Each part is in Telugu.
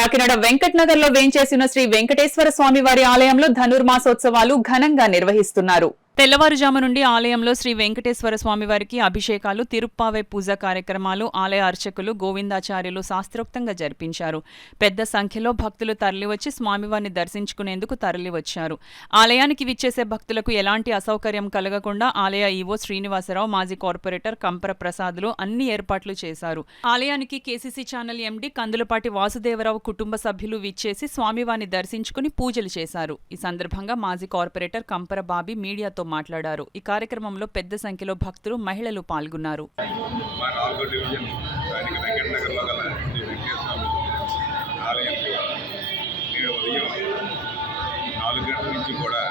కాకినాడ వెంకట్ నగర్ లో వేంచేసిన శ్రీ వెంకటేశ్వర స్వామి వారి ఆలయంలో ధనుర్మాసోత్సవాలు ఘనంగా నిర్వహిస్తున్నారు. తెల్లవారుజాము నుండి ఆలయంలో శ్రీ వెంకటేశ్వర స్వామివారికి అభిషేకాలు, తిరుప్పావై పూజ కార్యక్రమాలు ఆలయ అర్చకులు, గోవిందాచార్యులు శాస్త్రోక్తంగా జరిపించారు. పెద్ద సంఖ్యలో భక్తులు తరలివచ్చి స్వామివారిని దర్శించుకునేందుకు తరలివచ్చారు. ఆలయానికి విచ్చేసే భక్తులకు ఎలాంటి అసౌకర్యం కలగకుండా ఆలయ ఈవో శ్రీనివాసరావు, మాజీ కార్పొరేటర్ కంపర ప్రసాదులు అన్ని ఏర్పాట్లు చేశారు. ఆలయానికి KCC channel MD Kandulapati Vasudevarao కుటుంబ సభ్యులు విచ్చేసి స్వామివారిని దర్శించుకుని పూజలు చేశారు. ఈ సందర్భంగా మాజీ కార్పొరేటర్ కంపర బాబీ మీడియాతో మాట్లాడారు. ఈ కార్యక్రమంలో పెద్ద సంఖ్యలో భక్తులు, మహిళలు పాల్గొన్నారు. నుంచి కూడా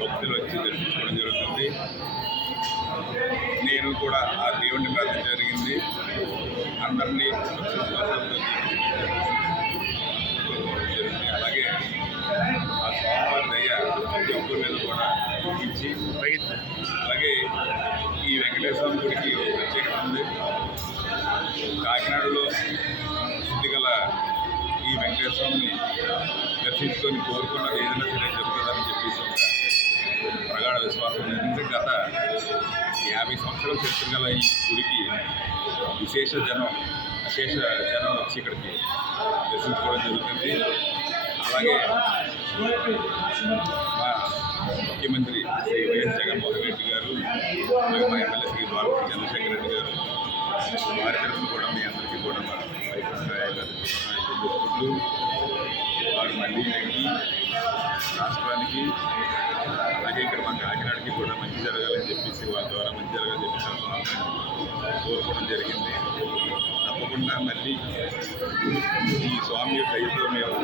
భక్తులు వచ్చి దర్శించుకోవడం జరుగుతుంది. నేను కూడా ఆ దేవుడిని ప్రార్థన జరిగింది. అందరినీ అలాగే ఆ స్వామివారి దయ ప్రతి ఒక్కరి మీద కూడా ఇచ్చి అలాగే ఈ వెంకటేశ్వర గుడికి ఒక ప్రత్యేకత ఉంది. కాకినాడలో స్థితిగల ఈ వెంకటేశ్వరుని దర్శించుకొని కోరుకున్నది ఏదైనా సరే జరుగుతుందని చెప్పేసి ఒక ప్రగాఢ విశ్వాసం. ఎందుకంటే గత 50 సంవత్సరాల చరిత్ర గల ఈ గుడికి అశేష జనం వచ్చి ఇక్కడికి దర్శించుకోవడం జరుగుతుంది. అలాగే మా ముఖ్యమంత్రి శ్రీ వైఎస్ జగన్మోహన్ రెడ్డి గారు, అలాగే మా ఎమ్మెల్యే శ్రీ ద్వారపూడి చంద్రశేఖర్ రెడ్డి గారు, వారి తరఫున కూడా మీ అందరికీ కూడా మా తెలుసుకుంటూ వారు మళ్ళీ రాష్ట్రానికి అలాగే ఇక్కడ మా కాకినాడకి కూడా మంచి జరగాలని చెప్పేసి వారి ద్వారా మంచి జరగాలని చెప్పేసి కోరుకోవడం జరిగింది. తప్పకుండా మళ్ళీ ఈ స్వామి దయతో మేము